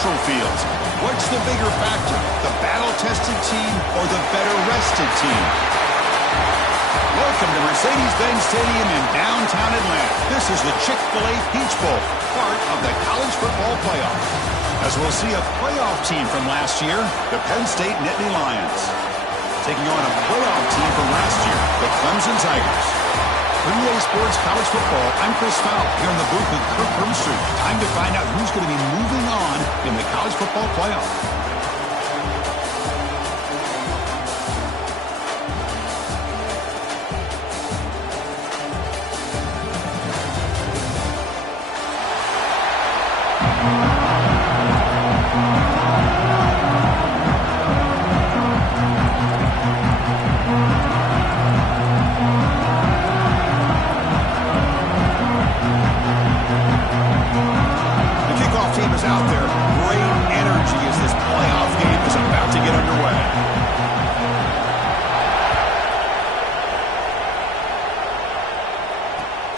neutral fields. What's the bigger factor, the battle-tested team or the better-rested team? Welcome to Mercedes-Benz Stadium in downtown Atlanta. This is the Chick-fil-A Peach Bowl, part of the college football playoff. As we'll see a playoff team from last year, the Penn State Nittany Lions, taking on a playoff team from last year, the Clemson Tigers. For EA Sports College Football, I'm Chris Fowl, here in the booth with Kirk Herbstreit. Time to find out who's going to be moving on in the college football playoff.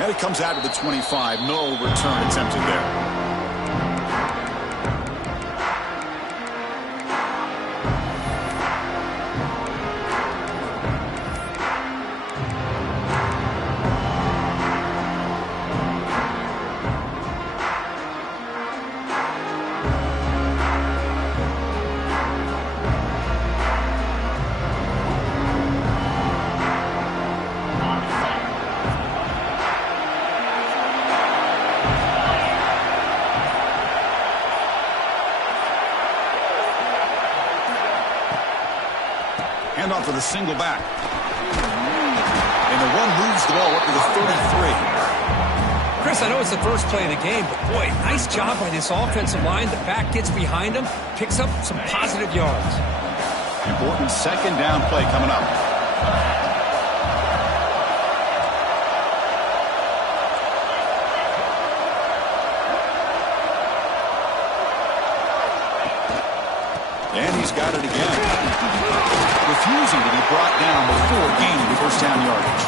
And it comes out of the 25. No return attempted there. Handoff with a single back. And the one moves the ball up to the 33. Chris, I know it's the first play of the game, but boy, nice job by this offensive line. The back gets behind him, picks up some positive yards. Important second down play coming up. And he's got it again. Refusing to be brought down before gaining first down yardage.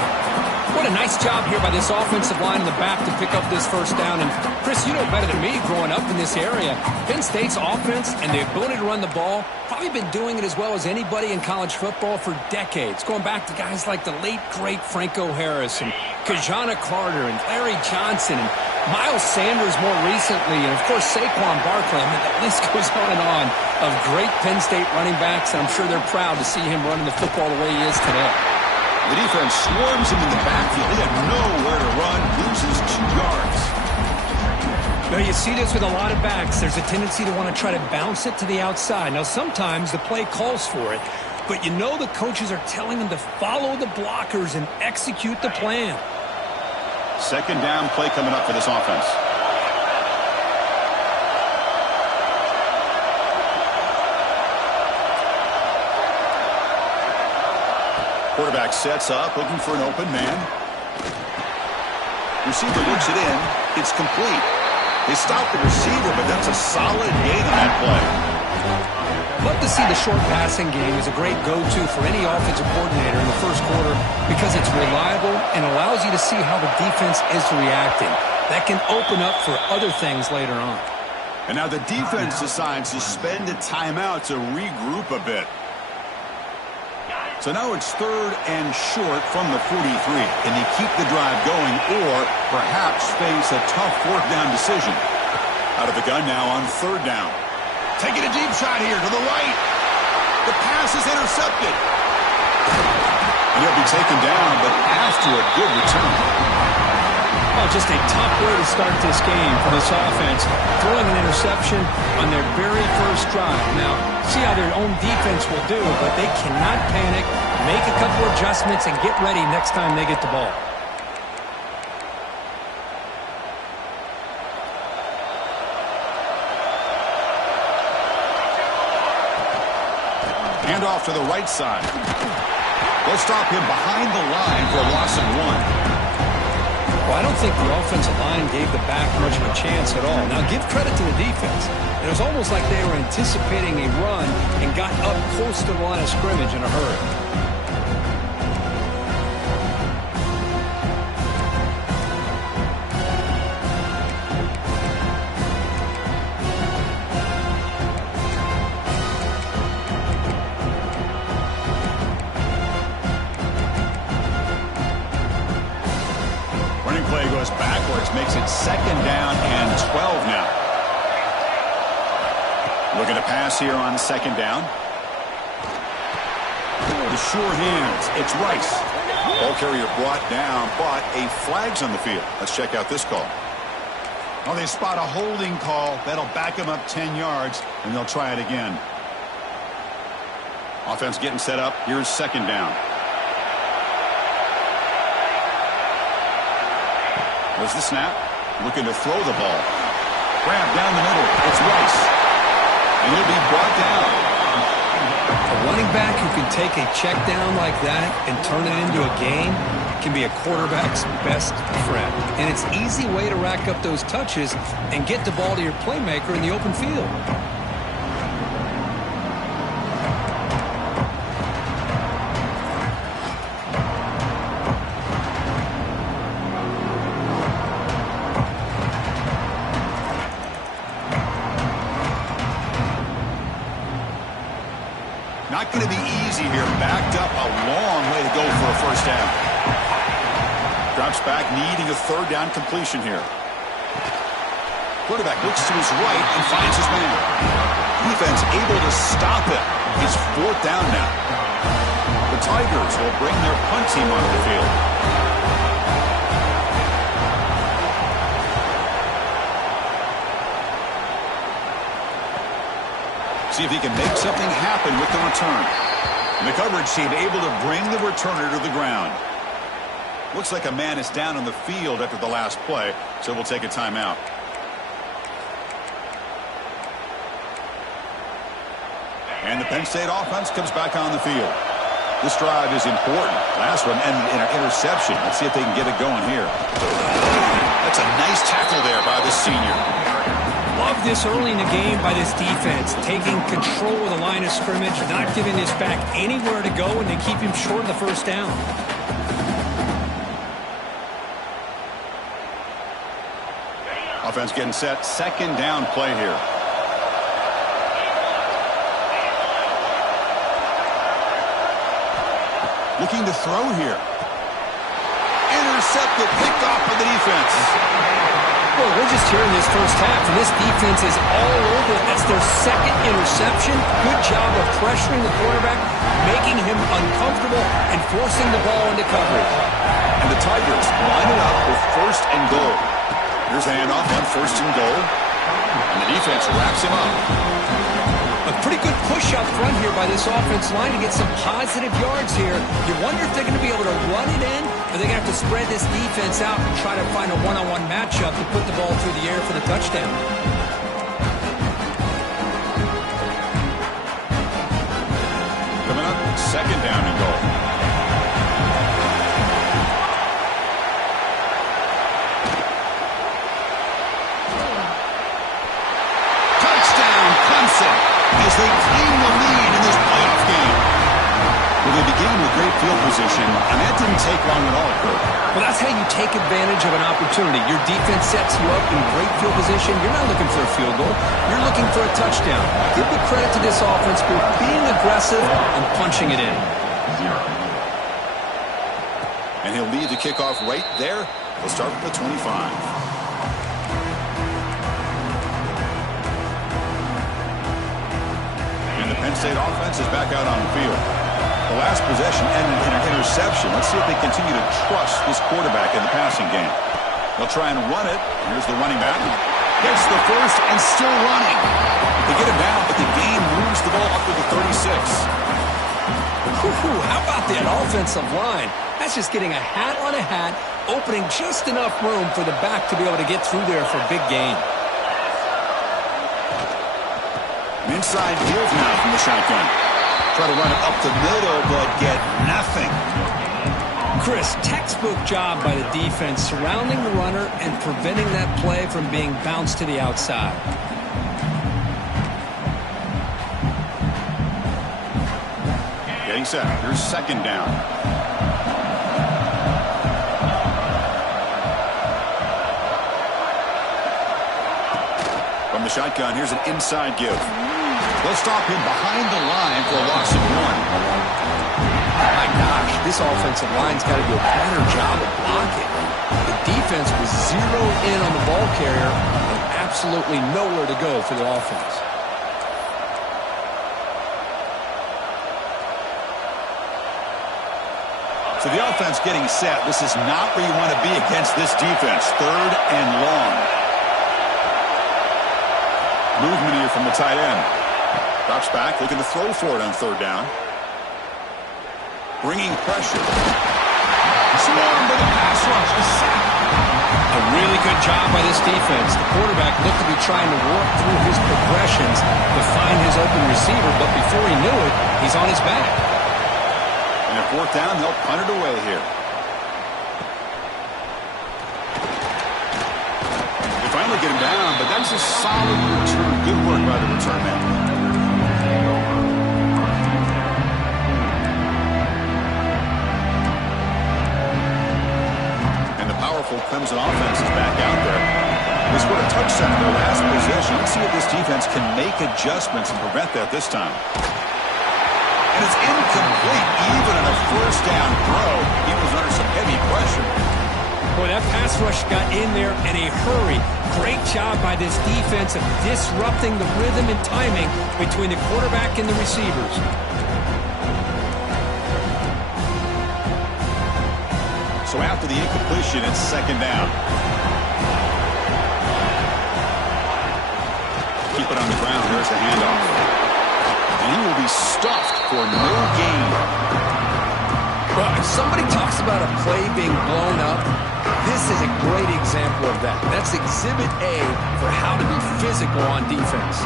What a nice job here by this offensive line in the back to pick up this first down. And Chris, you know better than me growing up in this area, Penn State's offense and the ability to run the ball, probably been doing it as well as anybody in college football for decades. Going back to guys like the late, great Franco Harris and Kajana Carter and Larry Johnson and Miles Sanders more recently, and of course Saquon Barkley. I mean, the list goes on of great Penn State running backs, and I'm sure they're proud to see him running the football the way he is today. The defense swarms him in the backfield. He had nowhere to run, loses 2 yards. Now, you see this with a lot of backs. There's a tendency to want to try to bounce it to the outside. Now, sometimes the play calls for it, but you know the coaches are telling them to follow the blockers and execute the plan. Second down play coming up for this offense. Quarterback sets up, looking for an open man. Receiver looks it in. It's complete. They stop the receiver, but that's a solid gain on that play. Love to see the short passing game as a great go-to for any offensive coordinator in the first quarter because it's reliable and allows you to see how the defense is reacting. That can open up for other things later on. And now the defense decides to spend a timeout to regroup a bit. So now it's third and short from the 43. Can they keep the drive going or perhaps face a tough fourth down decision? Out of the gun now on third down. Taking a deep shot here to the right. The pass is intercepted. And he'll be taken down, but after a good return. Oh, just a tough way to start this game for this offense. Throwing an interception on their very first drive. Now, see how their own defense will do, but they cannot panic, make a couple adjustments, and get ready next time they get the ball. Hand off to the right side. They'll stop him behind the line for a loss of 1. Well, I don't think the offensive line gave the back much of a chance at all. Now, give credit to the defense. It was almost like they were anticipating a run and got up close to the line of scrimmage in a hurry. second down and 12 now. Looking to pass here on second down. The sure hands. It's Rice. Ball carrier brought down, but a flag's on the field. Let's check out this call. Well, they spot a holding call. That'll back them up 10 yards, and they'll try it again. Offense getting set up. Here's second down. There's the snap. Looking to throw the ball. Grab down the middle. It's Rice. And he'll be brought down. A running back who can take a check down like that and turn it into a gain can be a quarterback's best friend. And it's an easy way to rack up those touches and get the ball to your playmaker in the open field. Not going to be easy here. Backed up a long way to go for a first down. Drops back, needing a third down completion here. Quarterback looks to his right and finds his man. Defense able to stop it. It's fourth down now. The Tigers will bring their punt team onto the field. See if he can make something happen with the return. And the coverage team able to bring the returner to the ground. Looks like a man is down on the field after the last play, so we'll take a timeout. And the Penn State offense comes back on the field. This drive is important. Last one ended in an interception. Let's see if they can get it going here. That's a nice tackle there by the senior. Love this early in the game by this defense, taking control of the line of scrimmage, not giving this back anywhere to go, and they keep him short of the first down. Offense getting set. Second down play here. Looking to throw here. Intercepted, picked off by the defense. Well, we're just here in this first half, and this defense is all over it. That's their second interception. Good job of pressuring the quarterback, making him uncomfortable, and forcing the ball into coverage. And the Tigers line it up with first and goal. Here's the handoff on first and goal. And the defense wraps him up. A pretty good push up front here by this offense line to get some positive yards here. You wonder if they're going to be able to run it in, or they're going to have to spread this defense out and try to find a one-on-one matchup to put the ball through the air for the touchdown. Coming up, second down and goal. Touchdown, Clemson, as they claim the lead in this playoff game. Well, they began with great field position, and that didn't take long at all, Kurt. Well, that's how you take advantage of an opportunity. Your defense sets you up in great field position. You're not looking for a field goal. You're looking for a touchdown. Give the credit to this offense for being aggressive and punching it in. And he'll lead the kickoff right there. We'll start with the 25. And the Penn State offense is back out on the field. The last possession ended in an interception. Let's see if they continue to trust this quarterback in the passing game. They'll try and run it. Here's the running back. Gets the first and still running. They get him down, but the game moves the ball up to the 36. How about that offensive line? That's just getting a hat on a hat, opening just enough room for the back to be able to get through there for a big gain. An inside give now from the shotgun. Try to run it up the middle, but get nothing. Chris, textbook job by the defense surrounding the runner and preventing that play from being bounced to the outside. Getting set. Here's second down. From the shotgun, here's an inside give. They'll stop him behind the line for a loss of 1. Oh my gosh, this offensive line's got to do a better job of blocking. The defense was zeroed in on the ball carrier and absolutely nowhere to go for the offense. So the offense getting set. This is not where you want to be against this defense. 3rd and long. Movement here from the tight end. Drops back, looking to throw for it on 3rd down. Bringing pressure. Swarmed by the pass rush. The sack. A really good job by this defense. The quarterback looked to be trying to work through his progressions to find his open receiver, but before he knew it, he's on his back. And if 4th down, they'll punt it away here. They finally get him down, but that's a solid return. Good work by the return man. And the powerful Clemson offense is back out there. They scored a touchdown in their last possession. Let's see if this defense can make adjustments and prevent that this time. And it's incomplete, even on a 1st down throw. He was under some heavy pressure. Boy, that pass rush got in there in a hurry. Great job by this defense of disrupting the rhythm and timing between the quarterback and the receivers. So after the incompletion, it's 2nd down. Keep it on the ground. There's the handoff. And he will be stuffed for no gain. Well, if somebody talks about a play being blown up, this is a great example of that. That's Exhibit A for how to be physical on defense.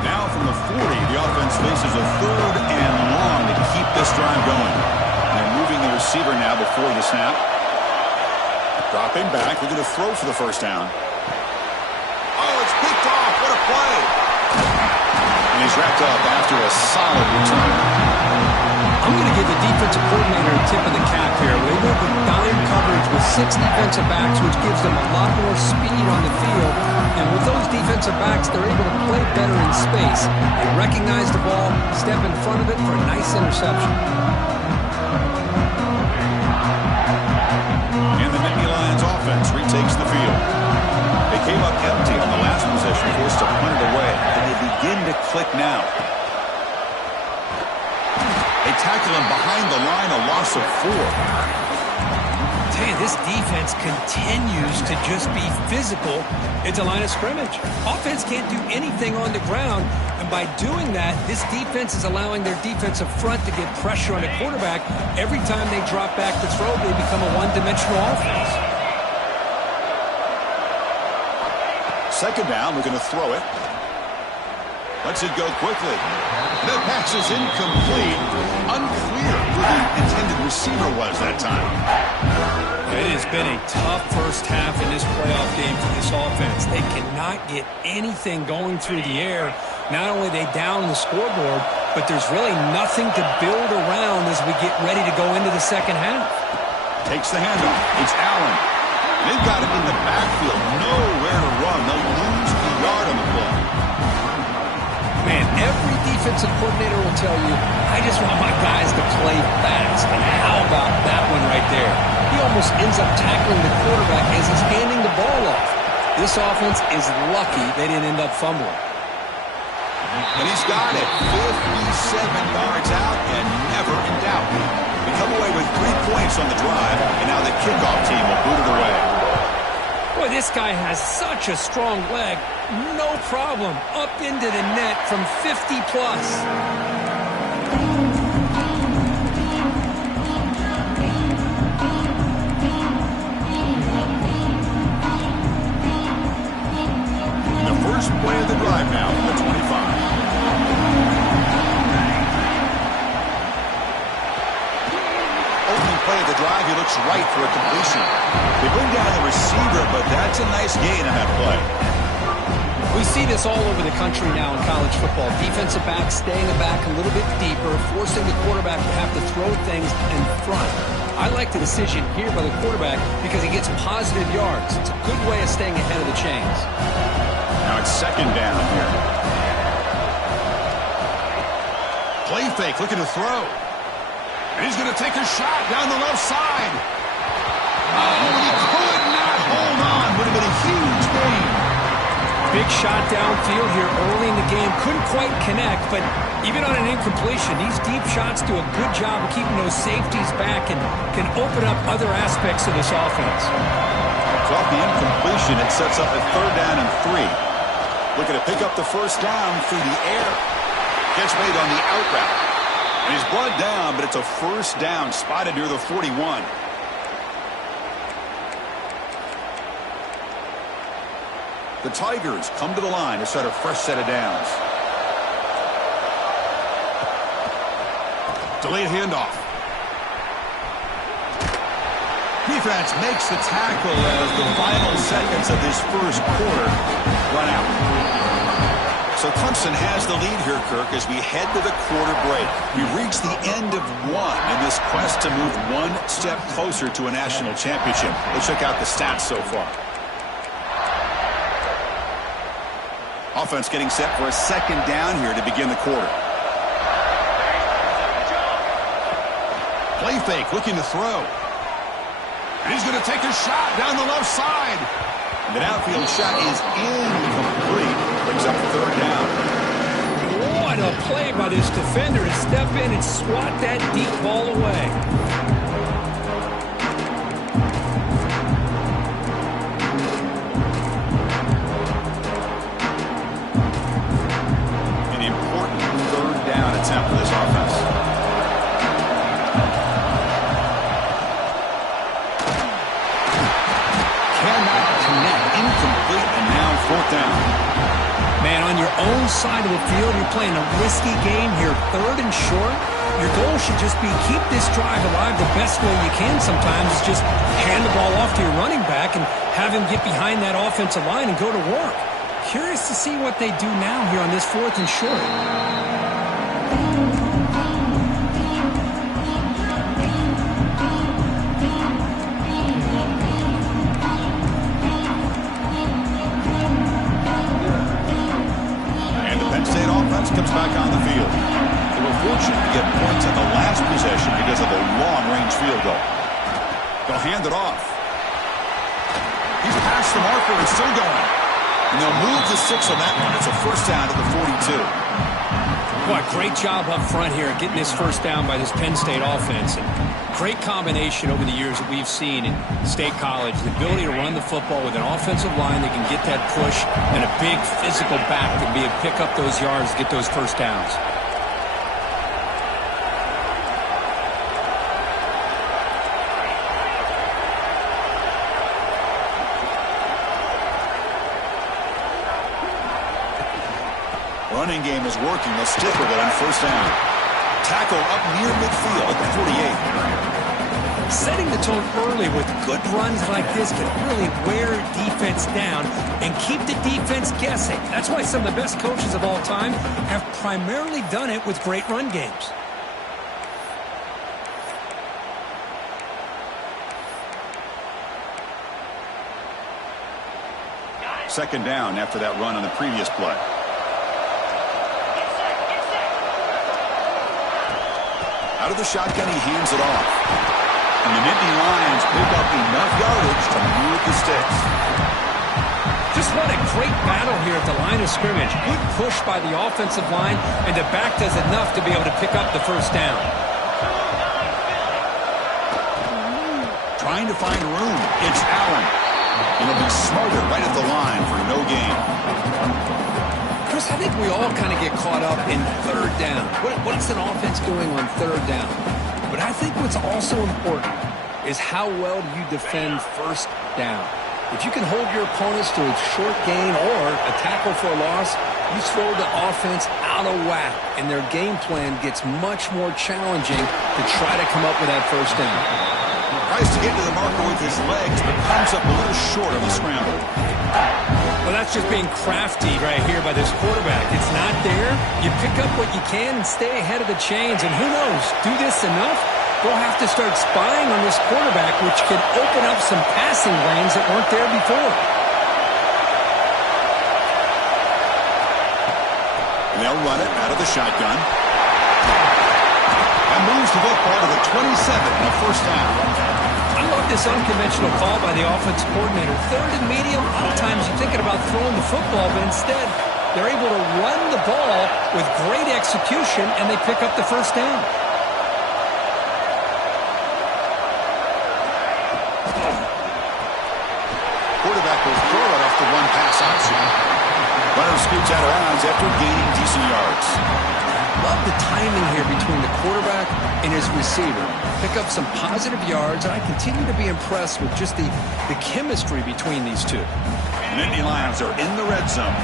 Now from the 40, the offense faces a 3rd and long to keep this drive going. And they're moving the receiver now before the snap. Dropping back, looking to throw for the 1st down. Oh, it's picked off. What a play. And he's wrapped up after a solid return. I'm going to give the defensive coordinator a tip of the cap here. They work with dime coverage with 6 defensive backs, which gives them a lot more speed on the field. And with those defensive backs, they're able to play better in space. They recognize the ball, step in front of it for a nice interception. And the Nittany Lions offense retakes the field. They came up empty on the last possession, forced to punt it away. And they begin to click now. They tackle him behind the line, a loss of 4. Tell you, this defense continues to just be physical at the line of scrimmage. Offense can't do anything on the ground, and by doing that, this defense is allowing their defensive front to get pressure on the quarterback. Every time they drop back to throw, they become a one-dimensional offense. 2nd down, we're going to throw it. Lets it go quickly. The pass is incomplete. Unclear who the intended receiver was that time. It has been a tough first half in this playoff game for this offense. They cannot get anything going through the air. Not only are they down the scoreboard, but there's really nothing to build around as we get ready to go into the 2nd half. Takes the handoff. It's Allen. They've got him in the backfield. Nowhere to run. They'll lose a yard on the play. Man, every defensive coordinator will tell you, I just want my guys to play fast. And how about that one right there? He almost ends up tackling the quarterback as he's handing the ball off. This offense is lucky they didn't end up fumbling. And he's got it. 57 yards out and never in doubt. We come away with 3 points on the drive, and now the kickoff team will boot it away. Boy, this guy has such a strong leg. No problem. Up into the net from 50 plus. And the first play of the drive now from the 25. Play of the drive, he looks right for a completion. They bring down the receiver, but that's a nice gain on that play. We see this all over the country now in college football. Defensive backs staying back a little bit deeper, forcing the quarterback to have to throw things in front. I like the decision here by the quarterback because he gets positive yards. It's a good way of staying ahead of the chains. Now it's 2nd down here. Play fake, looking to throw. And he's going to take a shot down the left side. Oh, and he could not hold on. Would have been a huge gain. Big shot downfield here early in the game. Couldn't quite connect, but even on an incompletion, these deep shots do a good job of keeping those safeties back and can open up other aspects of this offense. So off the incompletion, it sets up a 3rd down and 3. Looking to pick up the first down through the air. Catch made on the out route. And he's brought down, but it's a first down spotted near the 41. The Tigers come to the line to start a fresh set of downs. Delayed handoff. Defense makes the tackle as the final seconds of this first quarter run out. So Clemson has the lead here, Kirk, as we head to the quarter break. We've reached the end of one in this quest to move one step closer to a national championship. Let's check out the stats so far. Offense getting set for a 2nd down here to begin the quarter. Play fake, looking to throw. And he's going to take a shot down the left side. And the downfield shot is incomplete. Brings up 3rd down. What a play by this defender to step in and swat that deep ball away. For this offense. Cannot connect. Incomplete, and now 4th down. Man, on your own side of the field, you're playing a risky game here. 3rd and short. Your goal should just be keep this drive alive the best way you can sometimes. Is just hand the ball off to your running back and have him get behind that offensive line and go to work. Curious to see what they do now here on this 4th and short. Comes back on the field. They were fortunate to get points on the last possession because of a long-range field goal. They'll hand it off. He's past the marker and still going. And they'll move to 6 on that one. It's a first down at the 42. Boy, great job up front here getting this first down by this Penn State offense. And great combination over the years that we've seen in State College. The ability to run the football with an offensive line that can get that push and a big physical back to be able to pick up those yards, get those first downs. Running game is working. They'll stick with it on first down. Tackle up near midfield at the 48. Setting the tone early with good runs like this can really wear defense down and keep the defense guessing. That's why some of the best coaches of all time have primarily done it with great run games. Second down after that run on the previous play. Out of the shotgun, he hands it off. And the Nittany Lions pick up enough yardage to move the sticks. Just what a great battle here at the line of scrimmage. Good push by the offensive line, and the back does enough to be able to pick up the first down. Trying to find room. It's Allen. And he'll be smarter right at the line for no gain. Chris, I think we all kind of get caught up in 3rd down. What's an offense doing on 3rd down? But I think what's also important is how well do you defend first down. If you can hold your opponents to a short gain or a tackle for a loss, you throw the offense out of whack, and their game plan gets much more challenging to try to come up with that first down. Tries to get to the marker with his legs, but comes up a little short on the scramble. Well, that's just being crafty right here by this quarterback. It's not there. You pick up what you can and stay ahead of the chains. And who knows, do this enough, we'll have to start spying on this quarterback, which could open up some passing lanes that weren't there before. And they'll run it out of the shotgun. And moves the football to the 27 and a first down. I love this unconventional call by the offensive coordinator. Third and medium, a lot of times you're thinking about throwing the football, but instead they're able to run the ball with great execution, and they pick up the first down. Quarterback will throw it off the one-pass option. Runner scoots out of bounds after gaining decent yards. Love the timing here between the quarterback and his receiver. Pick up some positive yards, and I continue to be impressed with just the chemistry between these two. Nittany Lions are in the red zone.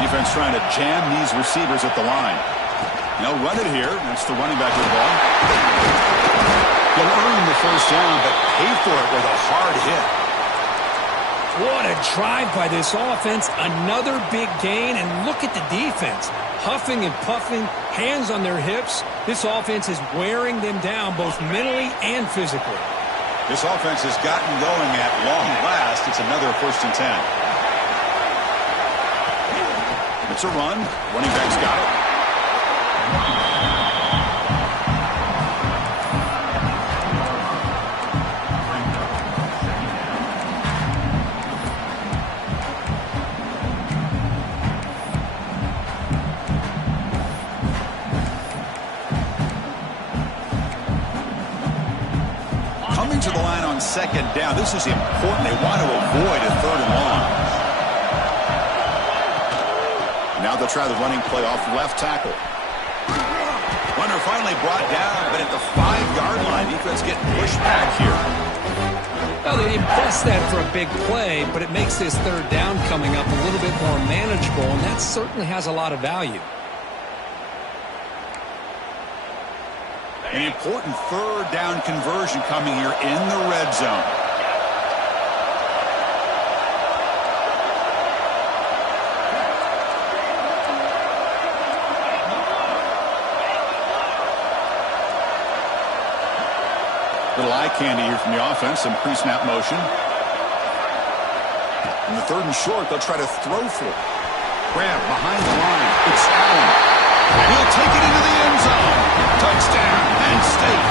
Defense trying to jam these receivers at the line. They'll run it here. That's the running back with the ball. He'll earn the first down, but pay for it with a hard hit. What a drive by this offense. Another big gain, and look at the defense. Huffing and puffing, hands on their hips. This offense is wearing them down both mentally and physically. This offense has gotten going at long last. It's another 1st and 10. It's a run. Running back's got it. Coming to the line on 2nd down. This is important. They want to avoid a 3rd and long. Now they'll try the running play off left tackle. Runner finally brought down, but at the 5-yard line, defense getting pushed back here. Well, they didn't press that for a big play, but it makes this 3rd down coming up a little bit more manageable, and that certainly has a lot of value. An important 3rd down conversion coming here in the red zone. Little eye candy here from the offense, some pre-snap motion. In the 3rd and short, they'll try to throw for it. Grab behind the line. It's Allen. And he'll take it into the end zone. Touchdown, Penn State.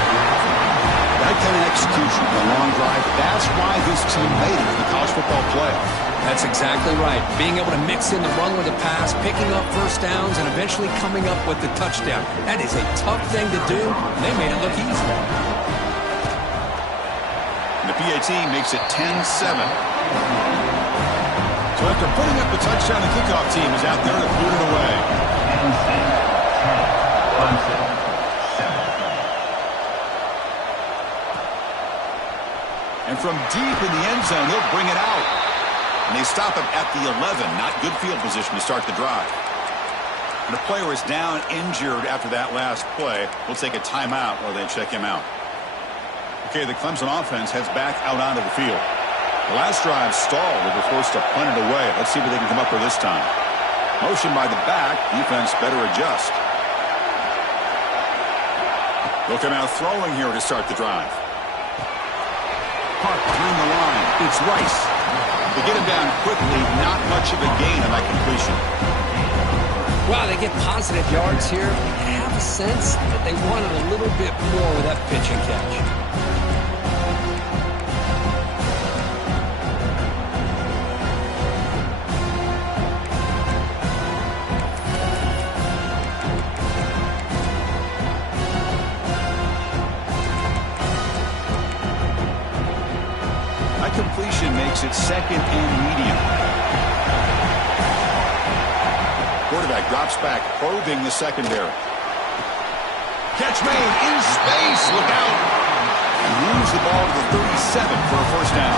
That kind of execution, the long drive, that's why this team made it to the college football playoff. That's exactly right. Being able to mix in the run with the pass, picking up first downs, and eventually coming up with the touchdown. That is a tough thing to do, and they made it look easy. And the PAT makes it 10-7. So after putting up the touchdown, the kickoff team is out there to boot it away. Penn State, 10, Clemson, 7. And from deep in the end zone, they'll bring it out. And they stop him at the 11. Not good field position to start the drive. And the player is down injured after that last play. We'll take a timeout while they check him out. Okay, the Clemson offense heads back out onto the field. The last drive stalled. They were forced to punt it away. Let's see what they can come up with this time. Motion by the back. Defense better adjust. They'll come out throwing here to start the drive. Park behind the line. It's Rice. They get him down quickly. Not much of a gain on that completion. Wow, they get positive yards here. I have a sense that they wanted a little bit more with that pitch and catch. Completion makes it 2nd and medium. Quarterback drops back, probing the secondary. Catch made in space. Look out. He moves the ball to the 37 for a first down.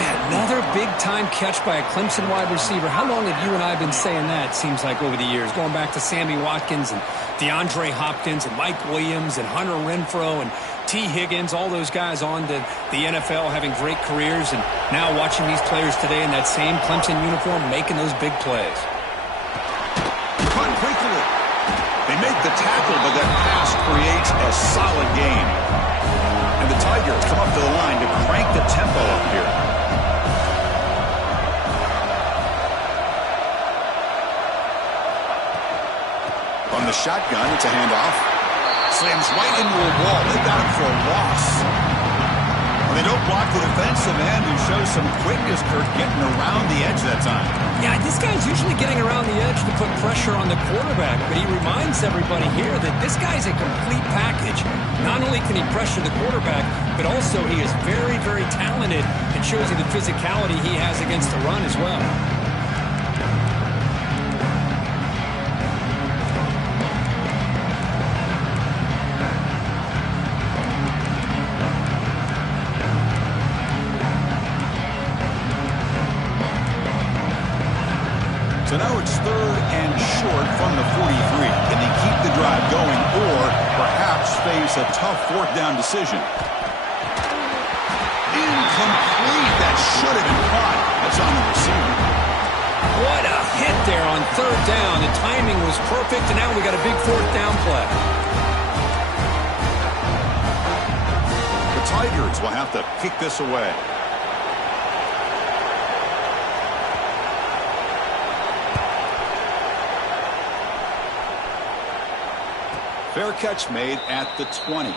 Man, another big-time catch by a Clemson wide receiver. How long have you and I been saying that, it seems like, over the years? Going back to Sammy Watkins and DeAndre Hopkins and Mike Williams and Hunter Renfrow and T. Higgins, all those guys on to the NFL having great careers, and now watching these players today in that same Clemson uniform making those big plays. Caught quickly. They make the tackle, but that pass creates a solid gain. And the Tigers come up to the line to crank the tempo up here. On the the shotgun. It's a handoff. Slams right into a wall. They got him for a loss. Well, they don't block the defensive end, who shows some quickness, Kurt, getting around the edge that time. Yeah, this guy's usually getting around the edge to put pressure on the quarterback, but he reminds everybody here that this guy's a complete package. Not only can he pressure the quarterback, but also he is very, very talented and shows you the physicality he has against the run as well. So now it's 3rd and short from the 43. Can they keep the drive going or perhaps face a tough 4th down decision? Incomplete. That should have been caught. That's on the receiver. What a hit there on 3rd down. The timing was perfect, and now we got a big 4th down play. The Tigers will have to kick this away. Fair catch made at the 20.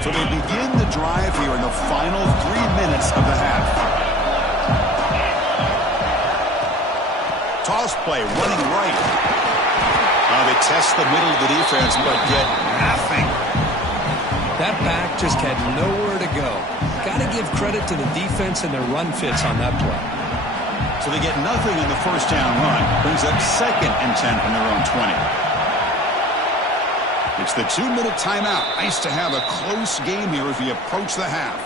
So they begin the drive here in the final 3 minutes of the half. Toss play running right. They test the middle of the defense but get nothing. That back just had nowhere to go. Got to give credit to the defense and their run fits on that play. So they get nothing in the 1st down run. Brings up 2nd and 10 from their own 20. It's the 2-minute timeout. Nice to have a close game here as we approach the half.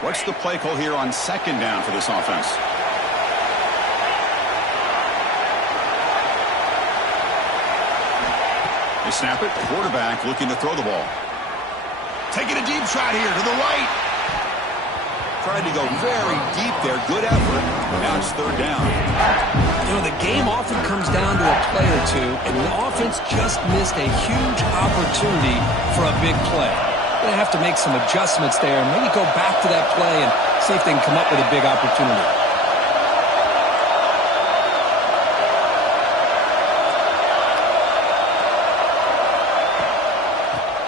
What's the play call here on 2nd down for this offense? They snap it. Quarterback looking to throw the ball. Taking a deep shot here to the right. Tried to go very deep there. Good effort. Now it's 3rd down. You know, the game often comes down to a play or two, and the offense just missed a huge opportunity for a big play. They have to make some adjustments there and maybe go back to that play and see if they can come up with a big opportunity.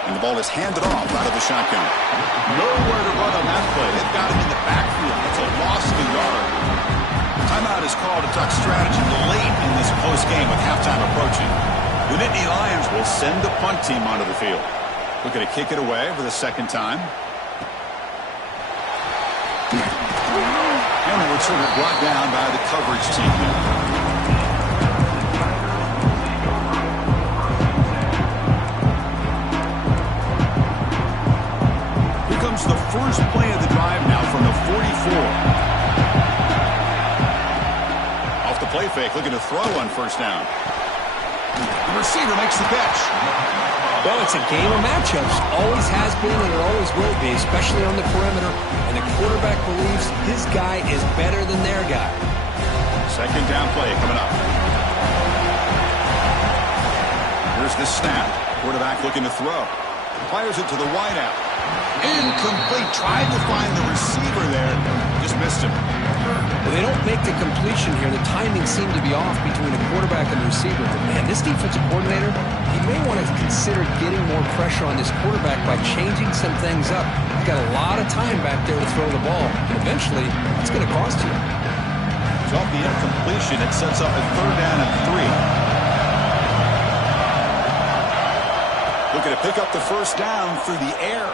And the ball is handed off out of the shotgun. Nowhere to run on that play. They've got him in the backfield. It's a loss of a yard. Timeout is called to talk strategy late in this close game with halftime approaching. The Nittany Lions will send the punt team onto the field. Looking to kick it away for the 2nd time. And the returner brought down by the coverage team. Here comes the first play of the drive now from the 44. Off the play fake, looking to throw on 1st down. The receiver makes the catch. Well, it's a game of matchups. Always has been and it always will be, especially on the perimeter. And the quarterback believes his guy is better than their guy. 2nd down play coming up. Here's the snap. Quarterback looking to throw. Fires it to the wideout. Incomplete. Tried to find the receiver there. Just missed him. Well, they don't make the completion here. The timing seemed to be off between the quarterback and the receiver. But, man, this defensive coordinator, he may want to consider getting more pressure on this quarterback by changing some things up. He's got a lot of time back there to throw the ball. And eventually, it's going to cost you. So off the incompletion, it sets up a 3rd down and 3. Looking to pick up the 1st down through the air.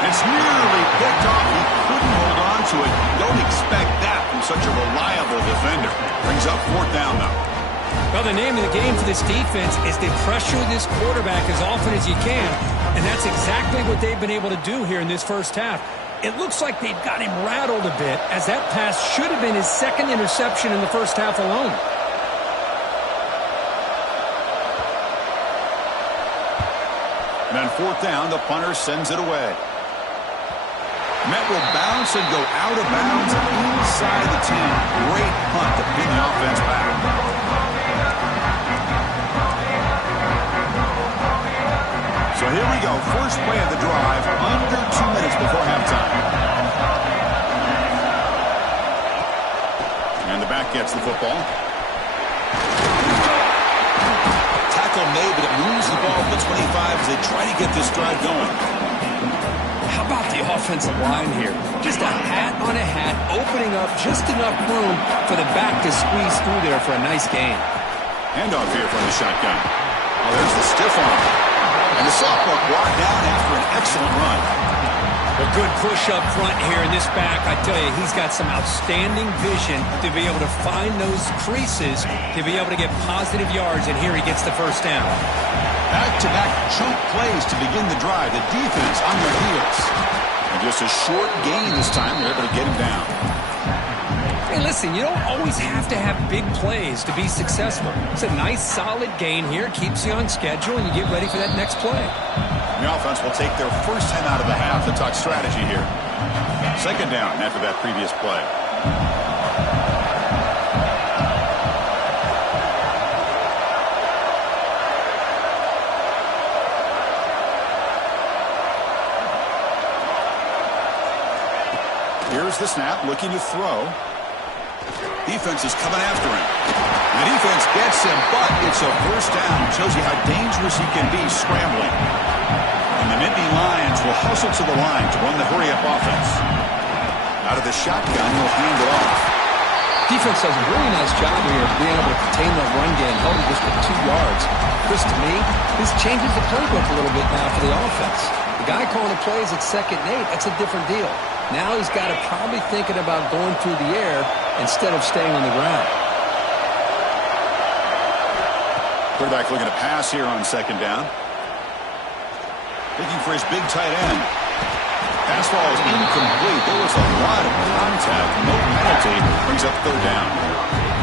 It's nearly picked off. He couldn't hold on to it. Don't expect that from such a reliable defender. Brings up 4th down, though. Well, the name of the game for this defense is to pressure this quarterback as often as you can, and that's exactly what they've been able to do here in this 1st half. It looks like they've got him rattled a bit, as that pass should have been his 2nd interception in the 1st half alone. And on 4th down, the punter sends it away. Met will bounce and go out of bounds inside the 10. Great punt to pin the offense back. So here we go. First play of the drive, under 2 minutes before halftime. And the back gets the football. Tackle made, but it moves the ball to the 25 as they try to get this drive going. How about the offensive line here? Just a hat on a hat, opening up just enough room for the back to squeeze through there for a nice gain. Handoff here from the shotgun. Oh, there's the stiff arm. And the sophomore brought down after an excellent run. A good push up front here in this back. I tell you, he's got some outstanding vision to be able to find those creases, to be able to get positive yards, and here he gets the first down. Back-to-back chunk plays to begin the drive. The defense on their heels. And just a short gain this time. They're able to get him down. Hey, listen, you don't always have to have big plays to be successful. It's a nice, solid gain here. Keeps you on schedule, and you get ready for that next play. The offense will take their first time out of the half to talk strategy here. Second down after that previous play. Here's the snap, looking to throw. Defense is coming after him. The defense gets him, but it's a first down. Shows you how dangerous he can be scrambling. And the Nittany Lions will hustle to the line to run the hurry-up offense. Out of the shotgun, he'll hand it off. Defense does a really nice job here of being able to contain that run game, held him just for 2 yards. Chris, to me, this changes the playbook a little bit now for the offense. The guy calling the plays at 2nd and 8, that's a different deal. Now he's got to probably thinking about going through the air instead of staying on the ground. Quarterback looking to pass here on 2nd down. Looking for his big tight end. Pass ball is incomplete. There was a lot of contact. No penalty. Brings up 3rd down.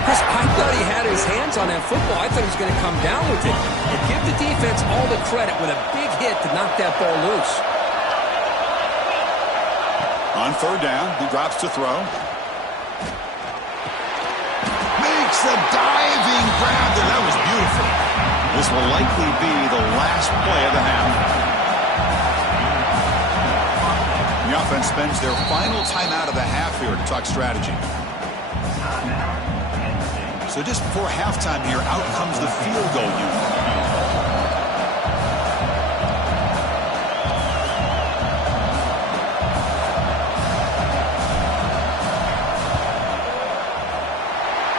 Chris, I thought he had his hands on that football. I thought he was going to come down with it. And give the defense all the credit with a big hit to knock that ball loose. On 3rd down, he drops to throw. Makes the diving grab there. That was beautiful. This will likely be the last play of the half. The offense spends their final timeout of the half here to talk strategy. So just before halftime here, out comes the field goal unit.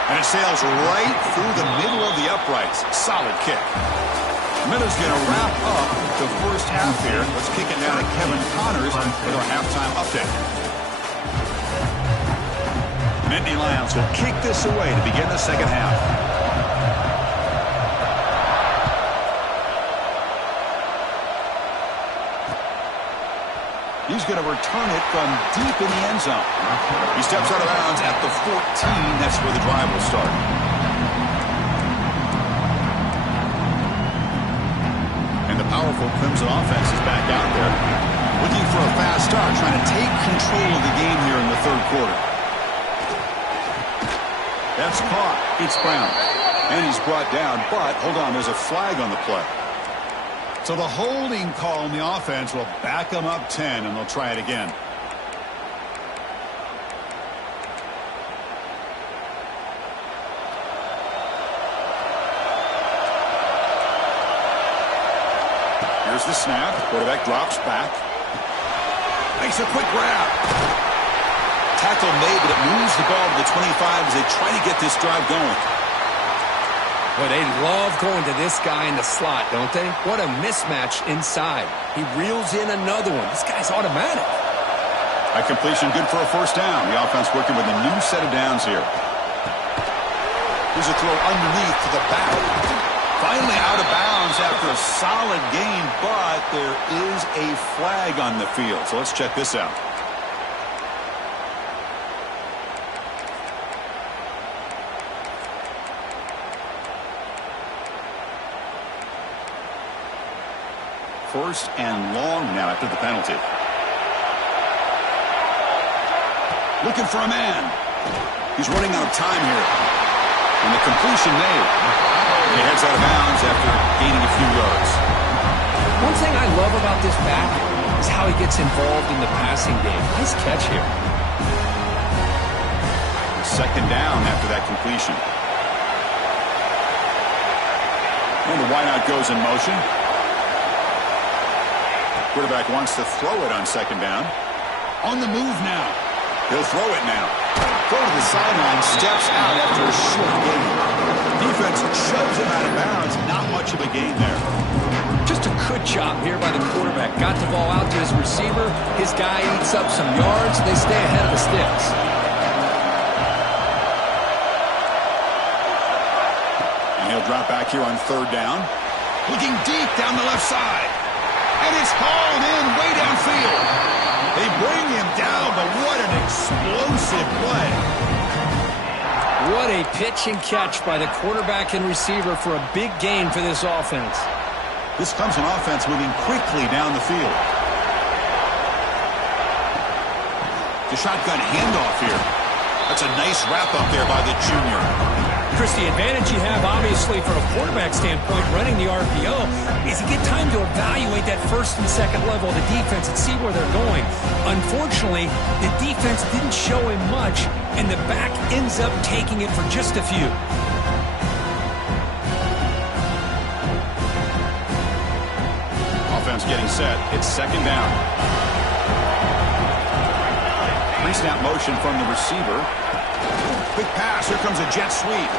And it sails right through the middle of the uprights. Solid kick. Miller's going to wrap up the first half here. Let's kick it down to Kevin Connors with our halftime update. Nittany Lions will kick this away to begin the second half. He's going to return it from deep in the end zone. He steps out of bounds at the 14. That's where the drive will start. And the powerful Clemson offense is back out there. Looking for a fast start, trying to take control of the game here in the 3rd quarter. That's caught. It's Brown. And he's brought down, but hold on, there's a flag on the play. So the holding call on the offense will back them up 10, and they'll try it again. Here's the snap. Quarterback drops back. Makes a quick grab. Tackle made, but it moves the ball to the 25 as they try to get this drive going. Boy, they love going to this guy in the slot, don't they? What a mismatch inside. He reels in another one. This guy's automatic. A completion good for a first down. The offense working with a new set of downs here. Here's a throw underneath to the back. Finally out of bounds after a solid gain, but there is a flag on the field. So let's check this out. First and long now after the penalty. Looking for a man. He's running out of time here. And the completion made. And he heads out of bounds after gaining a few yards. One thing I love about this back is how he gets involved in the passing game. Nice catch here. Second down after that completion. And the wideout goes in motion. Quarterback wants to throw it on second down. On the move now. He'll throw it now. Throw to the sideline, steps out after a short gain. Defense shoves him out of bounds. Not much of a gain there. Just a good job here by the quarterback. Got the ball out to his receiver. His guy eats up some yards. They stay ahead of the sticks. And he'll drop back here on third down. Looking deep down the left side. And it's hauled in way downfield. They bring him down, but what an explosive play. What a pitch and catch by the quarterback and receiver for a big gain for this offense. This Clemson offense moving quickly down the field. The shotgun handoff here. That's a nice wrap-up there by the junior. Chris, the advantage you have, obviously, from a quarterback standpoint, running the RPO, is you get time to evaluate that first and second level of the defense and see where they're going. Unfortunately, the defense didn't show him much, and the back ends up taking it for just a few. Offense getting set. It's second down. Pre-snap motion from the receiver. Quick pass. Here comes a jet sweep.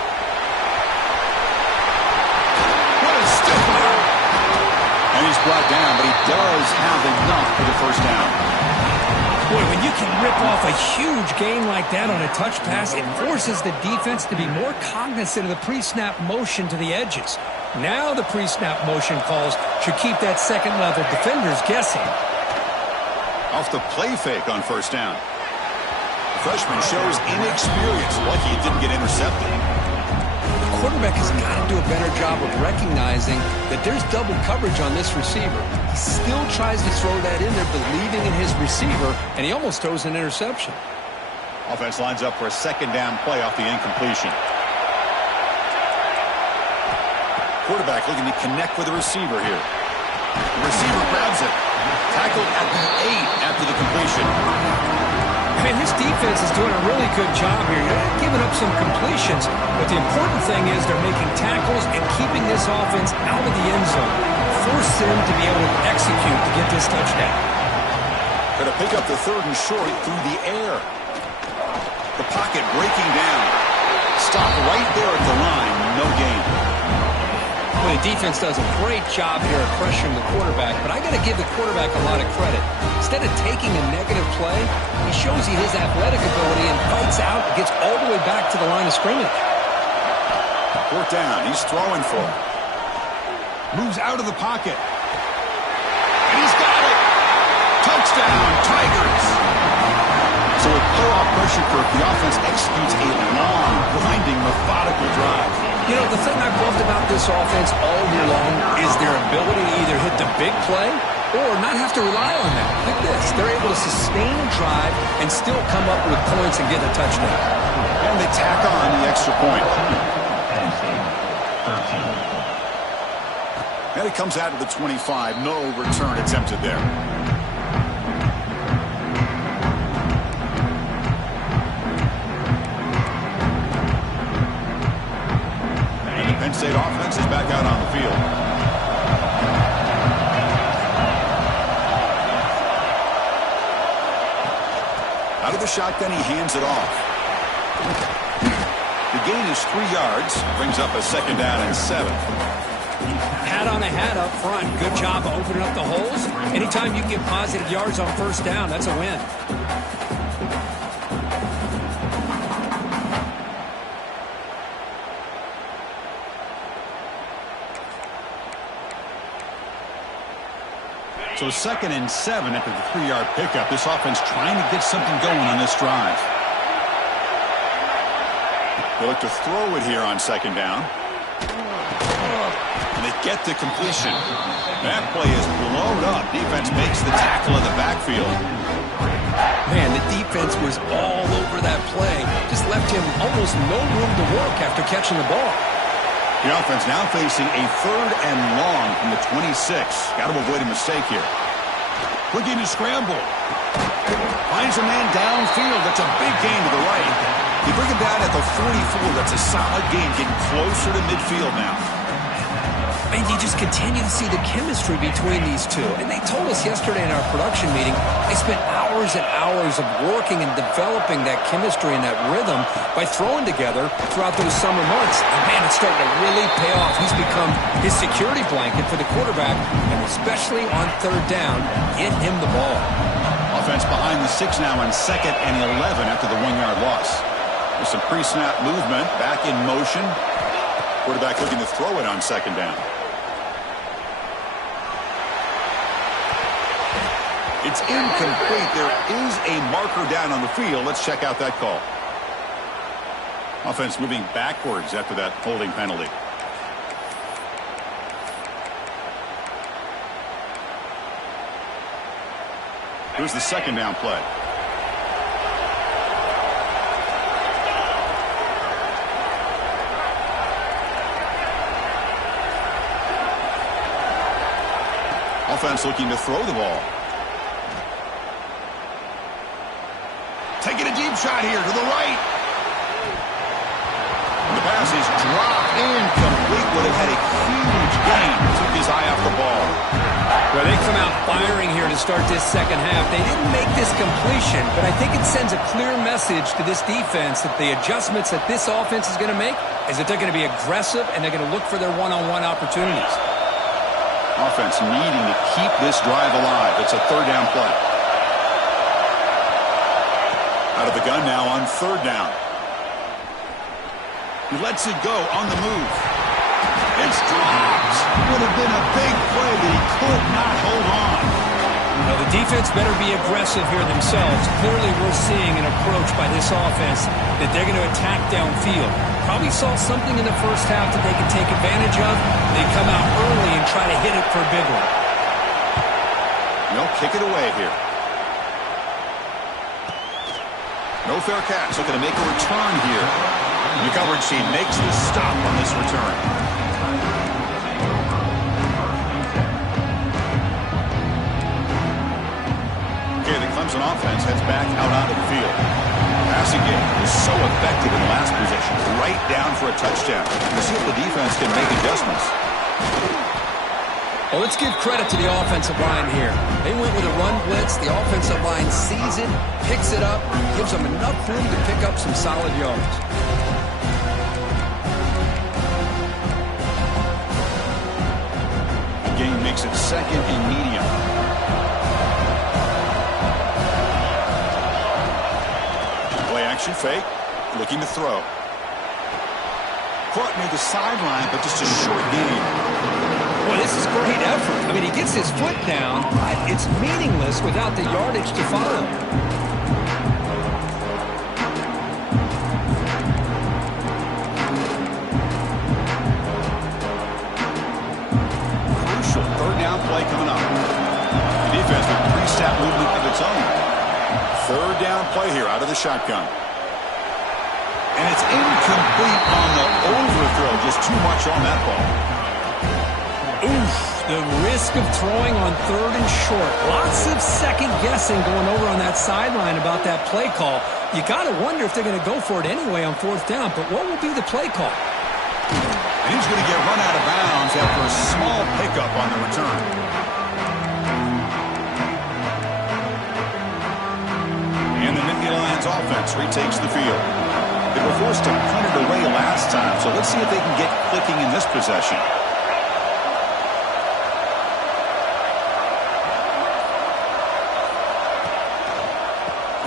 What a stiff arm. And he's brought down, but he does have enough for the first down. Boy, when you can rip off a huge gain like that on a touch pass, it forces the defense to be more cognizant of the pre-snap motion to the edges. Now the pre-snap motion calls should keep that second-level defenders guessing. Off the play fake on first down. Freshman shows inexperience. Lucky he didn't get intercepted. The quarterback has got to do a better job of recognizing that there's double coverage on this receiver. He still tries to throw that in there, believing in his receiver, and he almost throws an interception. Offense lines up for a second down play off the incompletion. Quarterback looking to connect with the receiver here. The receiver grabs it. Tackled at the 8 after the completion. Man, this defense is doing a really good job here. They're not giving up some completions, but the important thing is they're making tackles and keeping this offense out of the end zone. Force them to be able to execute to get this touchdown. Going to pick up the third and short through the air. The pocket breaking down. Stop right there at the line. No gain. Well, the defense does a great job here of pressuring the quarterback, but I got to give the quarterback a lot of credit. Instead of taking a negative play, he shows you his athletic ability and fights out and gets all the way back to the line of scrimmage. Fourth down. He's throwing for it. Moves out of the pocket. And he's got it. Touchdown, Tigers. So with pull-off pressure curve, the offense executes a long, grinding, methodical drive. You know, the thing I've loved about this offense all year long is their ability to either hit the big play or not have to rely on that. Look at this. They're able to sustain a drive and still come up with points and get a touchdown. And they tack on the extra point. And it comes out of the 25. No return attempted there. Penn State offense is back out on the field. Out of the shotgun, he hands it off. The gain is 3 yards. Brings up a second down and 7. Hat on a hat up front. Good job of opening up the holes. Anytime you get positive yards on first down, that's a win. So 2nd and 7 after the 3-yard pickup. This offense trying to get something going on this drive. They look to throw it here on second down. And they get the completion. That play is blown up. Defense makes the tackle in the backfield. Man, the defense was all over that play. Just left him almost no room to work after catching the ball. The offense now facing a 3rd and long from the 26. Got to avoid a mistake here. Looking to scramble. Finds a man downfield. That's a big gain to the right. You bring him down at the 44. That's a solid gain, getting closer to midfield now. And you just continue to see the chemistry between these two. And they told us yesterday in our production meeting, they spent hours and hours of working and developing that chemistry and that rhythm by throwing together throughout those summer months. And man, it's starting to really pay off. He's become his security blanket for the quarterback, and especially on 3rd down, get him the ball. Offense behind the 6 now on 2nd and 11 after the 1-yard loss. There's some pre-snap movement, back in motion. Quarterback looking to throw it on 2nd down. It's incomplete. There is a marker down on the field. Let's check out that call. Offense moving backwards after that holding penalty. Here's the 2nd down play. Offense looking to throw the ball. Taking a deep shot here to the right. The pass is dropped incomplete. Would have had a huge gain. Took his eye off the ball. Well, they come out firing here to start this 2nd half. They didn't make this completion, but I think it sends a clear message to this defense that the adjustments that this offense is going to make is that they're going to be aggressive and they're going to look for their one-on-one opportunities. Offense needing to keep this drive alive. It's a 3rd down play. Out of the gun now on 3rd down. He lets it go on the move. It's dropped. Would have been a big play that he could not hold on. Now, the defense better be aggressive here themselves. Clearly, we're seeing an approach by this offense that they're going to attack downfield. Probably saw something in the first half that they can take advantage of. They come out early and try to hit it for a big one. They'll kick it away here. No fair catch. Looking to make a return here. The coverage team makes the stop on this return. Okay, the Clemson offense heads back out onto the field. Passing game was so effective in the last possession. Right down for a touchdown. We'll see if the defense can make adjustments. Well, let's give credit to the offensive line here. They went with a run blitz. The offensive line sees it, picks it up, gives them enough room to pick up some solid yards. The game makes it 2nd and medium. Play action fake, looking to throw. Caught near the sideline, but just a short gain. Boy, this is great effort. I mean, he gets his foot down, but it's meaningless without the yardage to follow. Crucial 3rd down play coming up. The defense with pre-snap movement of its own. 3rd down play here out of the shotgun. And it's incomplete on the overthrow. Just too much on that ball. Oof, the risk of throwing on 3rd and short. Lots of second guessing going over on that sideline about that play call. You got to wonder if they're going to go for it anyway on 4th down, but what will be the play call? And he's going to get run out of bounds after a small pickup on the return. And the Nittany Lions offense retakes the field. They were forced to punt it away last time, so let's see if they can get clicking in this possession.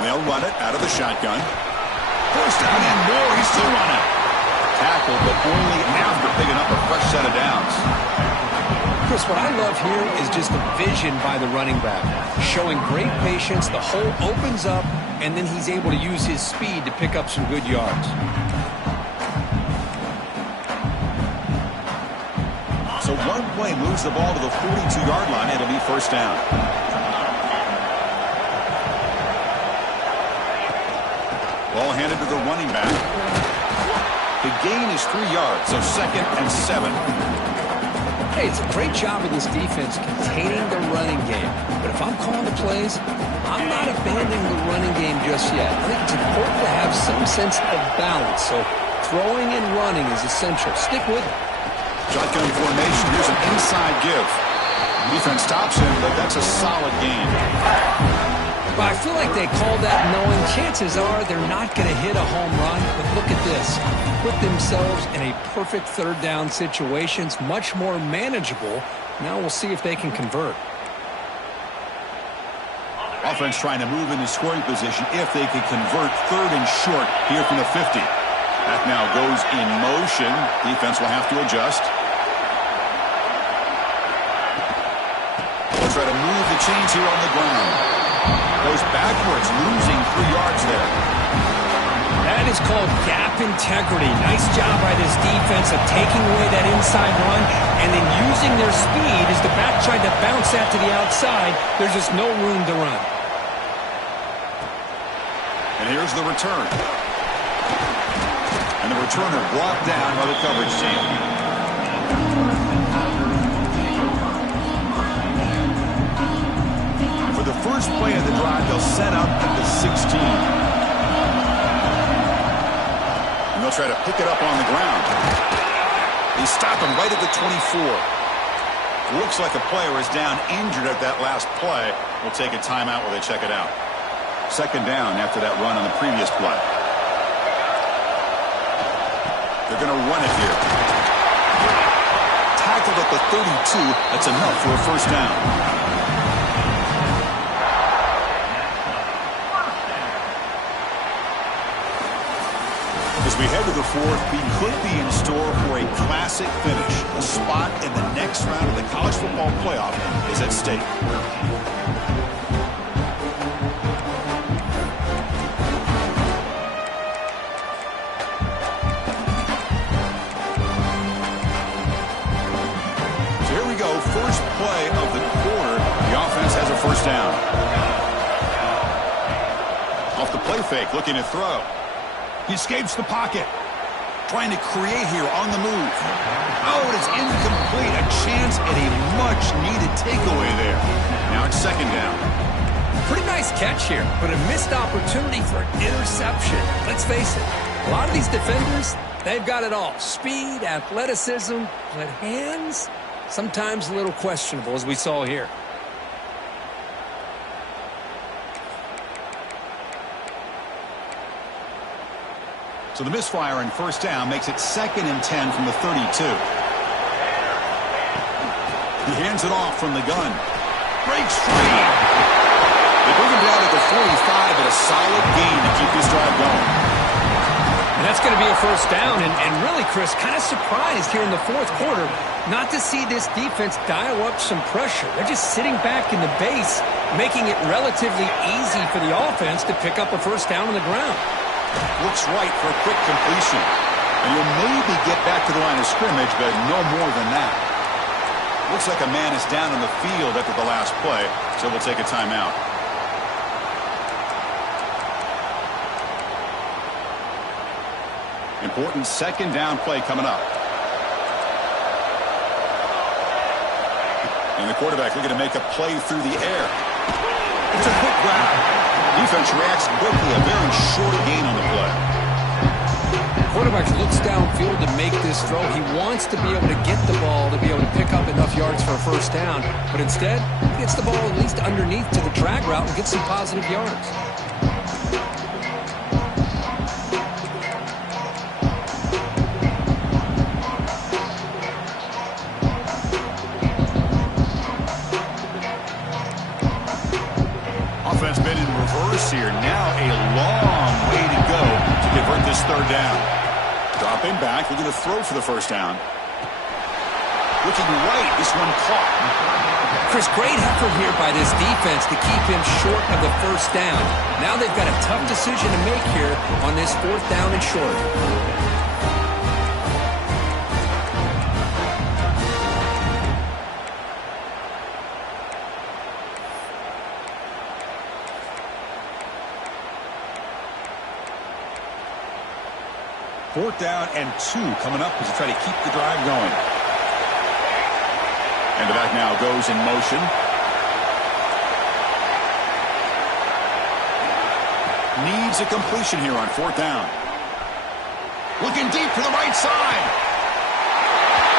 They'll run it out of the shotgun. 1st down and more. He's still running. Tackle, but only after picking up a fresh set of downs. Chris, what I love here is just the vision by the running back. Showing great patience. The hole opens up, and then he's able to use his speed to pick up some good yards. So one play moves the ball to the 42-yard line. It'll be 1st down. Ball handed to the running back. The gain is 3 yards, so 2nd and 7. Hey, it's a great job of this defense containing the running game. But if I'm calling the plays, I'm not abandoning the running game just yet. I think it's important to have some sense of balance. So throwing and running is essential. Stick with it. Shotgun formation. Here's an inside give. Defense stops him, but that's a solid gain. But I feel like they called that knowing chances are they're not going to hit a home run. But look at this. Put themselves in a perfect 3rd down situation. It's much more manageable. Now we'll see if they can convert. Offense trying to move into scoring position if they can convert 3rd and short here from the 50. That now goes in motion. Defense will have to adjust. They'll try to move the chains here on the ground. Goes backwards, losing 3 yards there. That is called gap integrity. Nice job by this defense of taking away that inside run and then using their speed as the back tried to bounce that to the outside. There's just no room to run. And here's the return. And the returner brought down by the coverage team. And for the first play of the drive, they'll set up at the 16. And they'll try to pick it up on the ground. They stop him right at the 24. Looks like a player is down injured at that last play. We'll take a timeout while they check it out. 2nd down after that run on the previous play. They're going to run it here. Tackled at the 32. That's enough for a 1st down. As we head to the 4th, we could be in store for a classic finish. A spot in the next round of the college football playoff is at stake. First play of the quarter, the offense has a 1st down. Off the play fake, looking to throw. He escapes the pocket. Trying to create here on the move. Oh, it is incomplete. A chance at a much-needed takeaway there. Now it's 2nd down. Pretty nice catch here, but a missed opportunity for an interception. Let's face it, a lot of these defenders, they've got it all. Speed, athleticism, but hands, sometimes a little questionable, as we saw here. So the misfire in 1st down makes it 2nd and 10 from the 32. He hands it off from the gun. Breaks free. They bring him down at the 45, but a solid gain to keep this drive going. And that's going to be a 1st down. And really, Chris, kind of surprised here in the 4th quarter not to see this defense dial up some pressure. They're just sitting back in the base, making it relatively easy for the offense to pick up a 1st down on the ground. Looks right for a quick completion. And you'll maybe get back to the line of scrimmage, but no more than that. Looks like a man is down on the field after the last play, so we'll take a timeout. Important 2nd down play coming up. And the quarterback looking to make a play through the air. It's a quick grab. Defense reacts quickly. A very short gain on the play. Quarterback looks downfield to make this throw. He wants to be able to get the ball to be able to pick up enough yards for a 1st down. But instead, he gets the ball at least underneath to the drag route and gets some positive yards. Offense been in reverse here. Now a long way to go to convert this 3rd down. Dropping back, looking to throw for the 1st down. Looking right, this one caught. Chris, great effort here by this defense to keep him short of the 1st down. Now they've got a tough decision to make here on this 4th down and short. 4th down and 2 coming up as they try to keep the drive going. And the back now goes in motion. Needs a completion here on 4th down. Looking deep to the right side.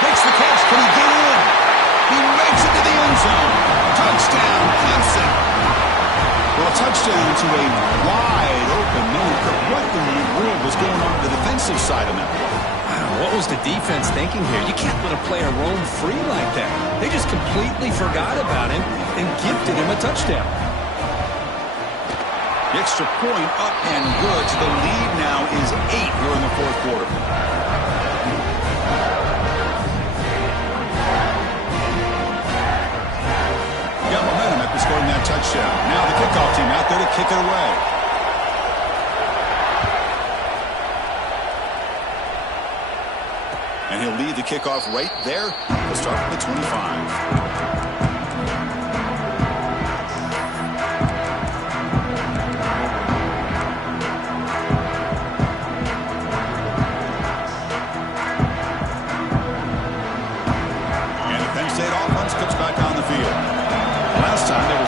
Makes the catch. Can he get in? He makes it to the end zone. Touchdown, Clemson. Well, a touchdown to a wide open man. What in the world was going on the defensive side of that play? Wow, what was the defense thinking here? You can't let a player roam free like that. They just completely forgot about him and gifted him a touchdown. The extra point up and good. So the lead now is 8 here in the 4th quarter. Got momentum after scoring that touchdown. Now the kickoff team out there to kick it away. And he'll lead the kickoff right there. We'll start from the 25.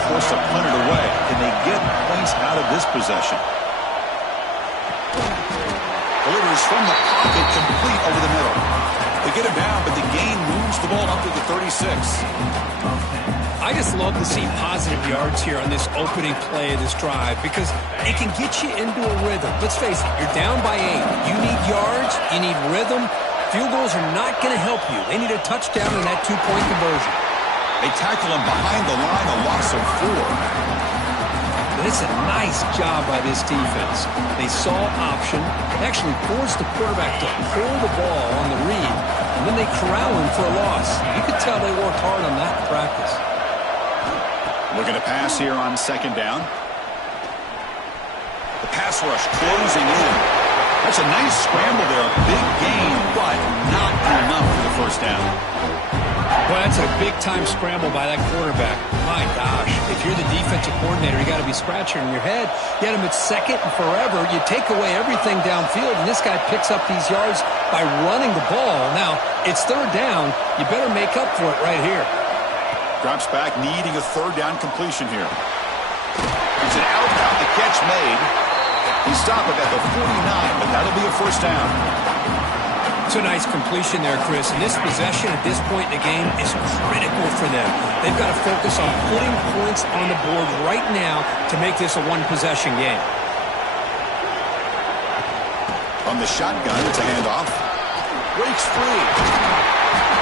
Forced to punt it away. Can they get points out of this possession? Delivers from the pocket, complete over the middle. They get him down, but the gain moves the ball up to the 36. I just love to see positive yards here on this opening play of this drive because it can get you into a rhythm. Let's face it, you're down by 8. You need yards, you need rhythm. Field goals are not going to help you. They need a touchdown in that 2-point conversion. They tackle him behind the line, a loss of 4. But it's a nice job by this defense. They saw option, actually forced the quarterback to pull the ball on the read, and then they corral him for a loss. You could tell they worked hard on that in practice. Looking to pass here on 2nd down. The pass rush closing in. That's a nice scramble there. A big gain, but not enough for the 1st down. Well, that's a big-time scramble by that quarterback. My gosh, if you're the defensive coordinator, you got to be scratching your head. You had him at 2nd and forever. You take away everything downfield, and this guy picks up these yards by running the ball. Now, it's 3rd down. You better make up for it right here. Drops back, needing a 3rd down completion here. It's an outbound. The catch made. He stopped it at the 49, but that'll be a 1st down. It's a nice completion there, Chris. And this possession at this point in the game is critical for them. They've got to focus on putting points on the board right now to make this a 1-possession game. On the shotgun, it's a handoff. Breaks free.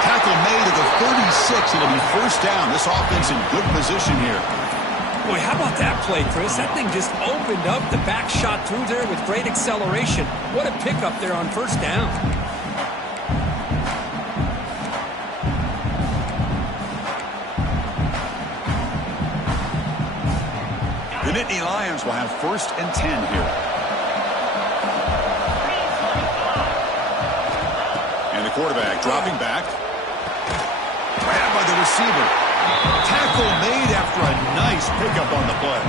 Tackle made at the 36. It'll be 1st down. This offense in good position here. Boy, how about that play, Chris? That thing just opened up. The back shot through there with great acceleration. What a pickup there on 1st down. The Nittany Lions will have 1st and 10 here. And the quarterback dropping back. Grabbed by the receiver. Tackle made after a nice pickup on the play.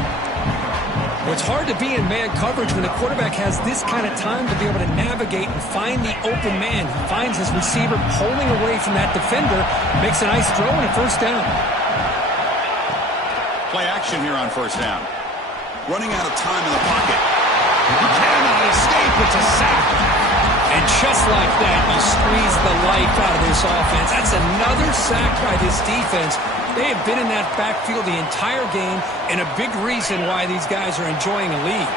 Well, it's hard to be in man coverage when the quarterback has this kind of time to be able to navigate and find the open man. He finds his receiver pulling away from that defender, makes a nice throw and a 1st down. Play action here on 1st down. Running out of time in the pocket. He cannot escape. It's a sack. And just like that, you squeeze the life out of this offense. That's another sack by this defense. They have been in that backfield the entire game, and a big reason why these guys are enjoying a lead.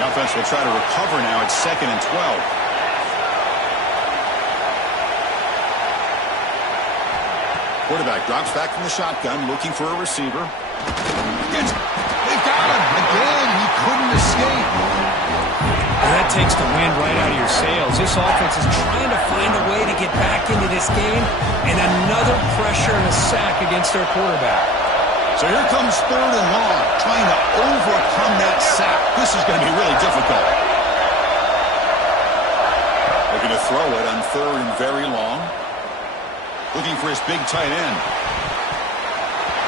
The offense will try to recover now at 2nd and 12. Quarterback drops back from the shotgun, looking for a receiver. They've got him. Again, he couldn't escape. Well, that takes the wind right out of your sails. This offense is trying to find a way to get back into this game, and another pressure and a sack against their quarterback. So here comes 3rd and long, trying to overcome that sack. This is going to be really difficult. Looking to throw it on 3rd and very long. Looking for his big tight end.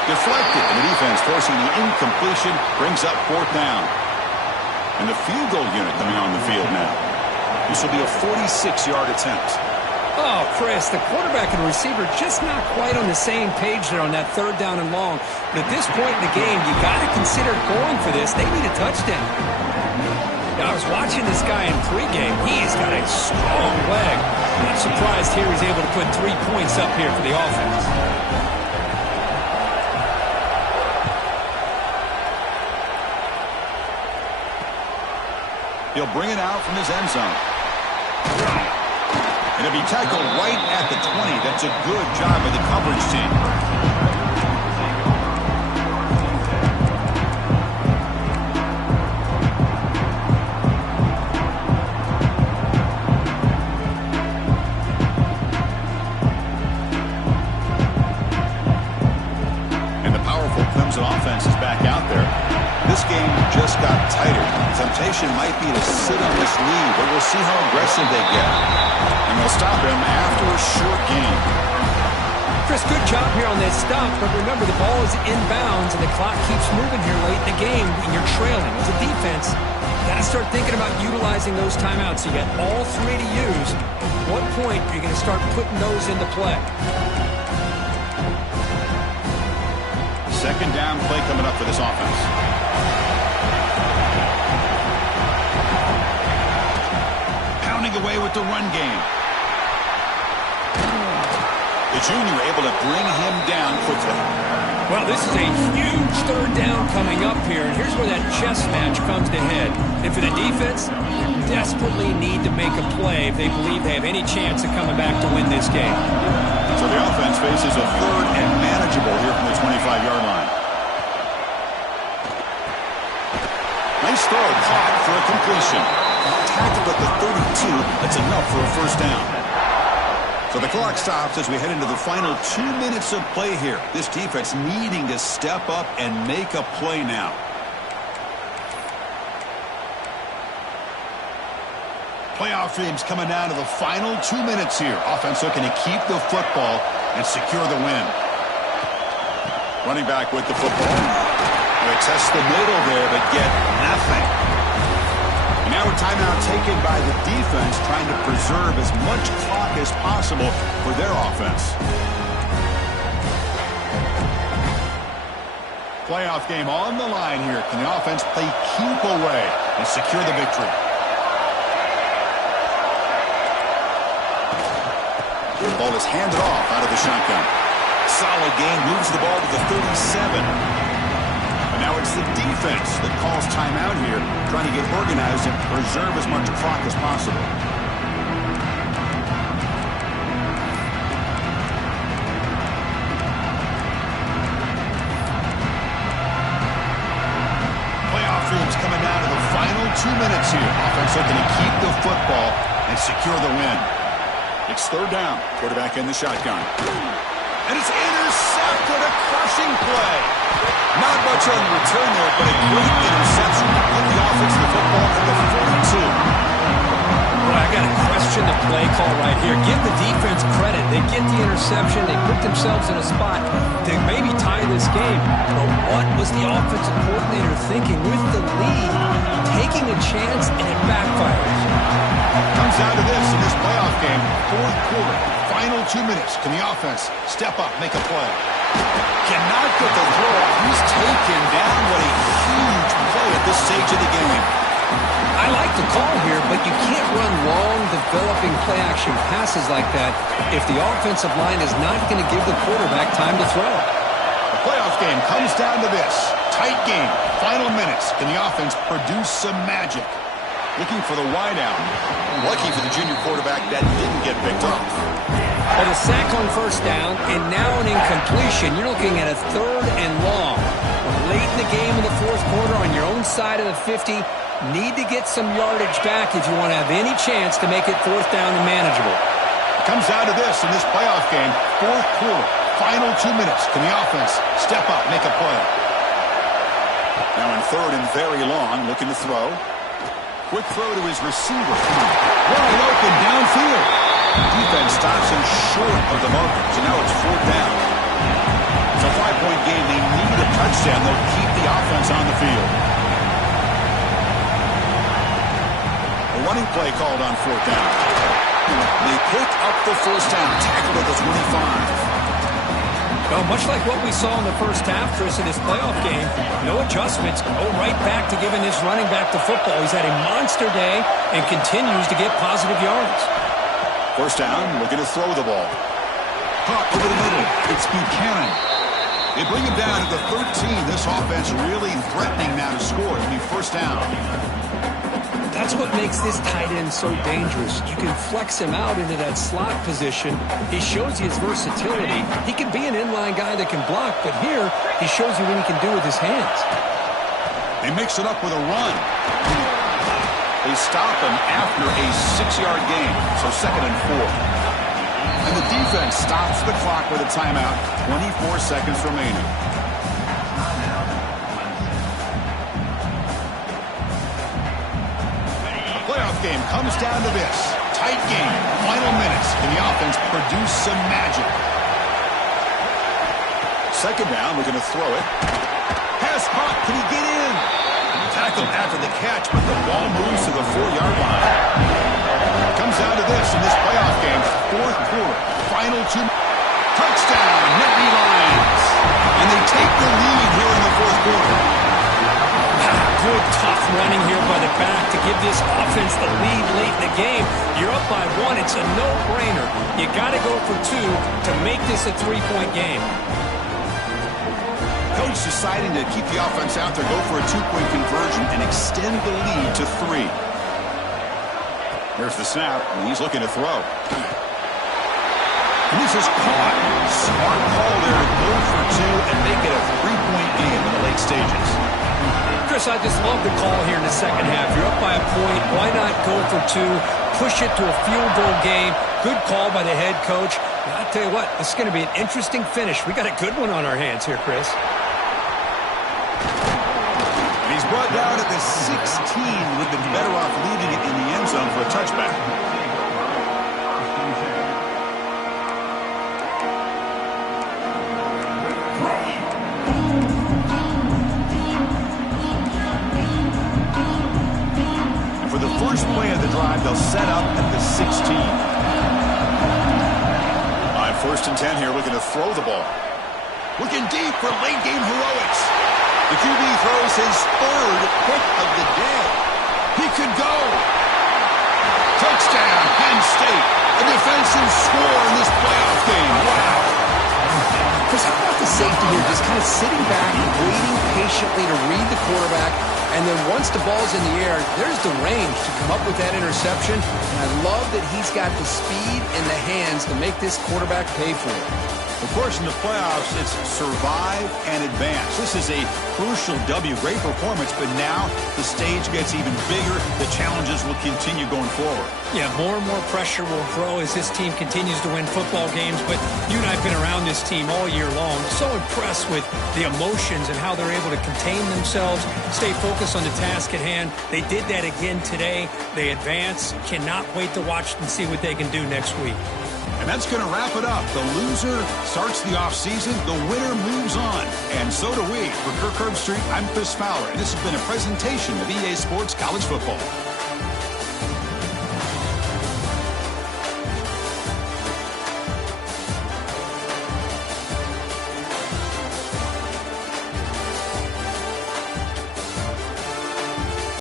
Deflected, and the defense forcing the incompletion, brings up 4th down. And the field goal unit coming on the field now. This will be a 46-yard attempt. Oh, Chris, the quarterback and receiver just not quite on the same page there on that third down and long. But at this point in the game, you got to consider going for this. They need a touchdown. Now, I was watching this guy in pregame. He's got a strong leg. Not surprised here he's able to put 3 points up here for the offense. He'll bring it out from his end zone. And it'll be tackled right at the 20. That's a good job by the coverage team. And the powerful Clemson offense is back out there. This game just got tighter. The temptation might be to sit on this lead, but we'll see how aggressive they get. And they'll stop him after a short gain. Chris, good job here on that stop, but remember the ball is inbounds and the clock keeps moving here late in the game and you're trailing. As a defense, you got to start thinking about utilizing those timeouts. You got all 3 to use. At what point are you going to start putting those into play? Second down play coming up for this offense. Pounding away with the run game. The junior able to bring him down quickly. Well, this is a huge third down coming up here, and here's where that chess match comes to head. And for the defense, they desperately need to make a play if they believe they have any chance of coming back to win this game. So the offense faces a third and manageable here from the 25-yard line. Nice throw, caught for a completion. Tackled at the 32. That's enough for a first down. So the clock stops as we head into the final 2 minutes of play here. This defense needing to step up and make a play now. Playoff dreams coming down to the final 2 minutes here. Offense looking to keep the football and secure the win. Running back with the football. They test the middle there, but get nothing. And now a timeout taken by the defense, trying to preserve as much clock as possible for their offense. Playoff game on the line here. Can the offense play keep away and secure the victory? The ball is handed off out of the shotgun. Solid gain, moves the ball to the 37. But now it's the defense that calls timeout here, trying to get organized and preserve as much clock as possible. Playoff dreams coming down to the final 2 minutes here. Offense looking to keep the football and secure the win. It's third down. Quarterback in the shotgun. And it's intercepted. A crushing play. Not much on the return there, but a great interception to put the offense the football at the 42. Well, I got to question the play call right here. Give the defense credit. They get the interception. They put themselves in a spot to maybe tie this game. But what was the offensive coordinator thinking with the lead? Taking a chance, and it backfires. Comes down to this in this playoff game. Fourth quarter, final 2 minutes. Can the offense step up, make a play? Cannot get the throw off. He's taken down. What a huge play at this stage of the game. I like the call here, but you can't run long, developing play-action passes like that if the offensive line is not going to give the quarterback time to throw. The playoff game comes down to this. Tight game, final minutes. Can the offense produce some magic? Looking for the wideout. Lucky for the junior quarterback that didn't get picked off. Well, the sack on first down, and now an incompletion. You're looking at a third and long. Late in the game in the fourth quarter on your own side of the 50. Need to get some yardage back if you want to have any chance to make it fourth down and manageable. It comes down to this in this playoff game. Fourth quarter, final 2 minutes. Can the offense step up, make a play? Now in third and very long, looking to throw. Quick throw to his receiver. Wide open downfield. Defense stops him short of the marker. So now it's fourth down. It's a 5-point game. They need a touchdown. They'll keep the offense on the field. The running play called on fourth down. They pick up the first down, tackled at the 25. Well, much like what we saw in the first half, Chris, in this playoff game, no adjustments. Go right back to giving this running back the football. He's had a monster day and continues to get positive yards. First down, looking to throw the ball. Caught over the middle. It's Buchanan. They bring him down at the 13. This offense really threatening now to score. It'll be first down. That's what makes this tight end so dangerous. You can flex him out into that slot position. He shows you his versatility. He can be an inline guy that can block, but here he shows you what he can do with his hands. They mix it up with a run. They stop him after a 6-yard gain, so 2nd and 4. And the defense stops the clock with a timeout. 24 seconds remaining. Playoff game comes down to this. Tight game. Final minutes. Can the offense produce some magic? Second down, looking to throw it. Pass caught. Can he get in? Tackled after the catch, but the ball moves to the 4-yard line. Comes down to this in this playoff game. Fourth quarter. Final 2. Touchdown, Nittany Lions. And they take the lead here in the fourth quarter. Good, tough running here by the back to give this offense the lead late in the game. You're up by 1. It's a no-brainer. You got to go for 2 to make this a 3-point game. Coach deciding to keep the offense out there, go for a 2-point conversion, and extend the lead to 3. Here's the snap, and he's looking to throw. And this is caught. Smart call there to go for 2 and make it a 3-point game in the late stages. Chris, I just love the call here in the second half. You're up by a point. Why not go for 2? Push it to a field goal game. Good call by the head coach. And I'll tell you what, this is going to be an interesting finish. We got a good one on our hands here, Chris. And he's brought down at the 16. Would have been better off leaving it in the end zone for a touchback. First play of the drive, they'll set up at the 16. On 1st and 10 here, looking to throw the ball. Looking deep for late-game heroics. The QB throws his 3rd pick of the day. He could go. Touchdown, Penn State. A defensive score in this playoff game. Wow. Chris, how about the safety here? Just kind of sitting back, waiting patiently to read the quarterback. And then once the ball's in the air, there's the range to come up with that interception. And I love that he's got the speed and the hands to make this quarterback pay for it. Of course, in the playoffs, it's survive and advance. This is a crucial W. Great performance, but now the stage gets even bigger. The challenges will continue going forward. Yeah, more and more pressure will grow as this team continues to win football games. But you and I have been around this team all year long. So impressed with the emotions and how they're able to contain themselves, stay focused on the task at hand. They did that again today. They advance. Cannot wait to watch and see what they can do next week. And that's going to wrap it up. The loser starts the offseason. The winner moves on. And so do we. For Kirk Herbstreit, I'm Chris Fowler. And this has been a presentation of EA Sports College Football.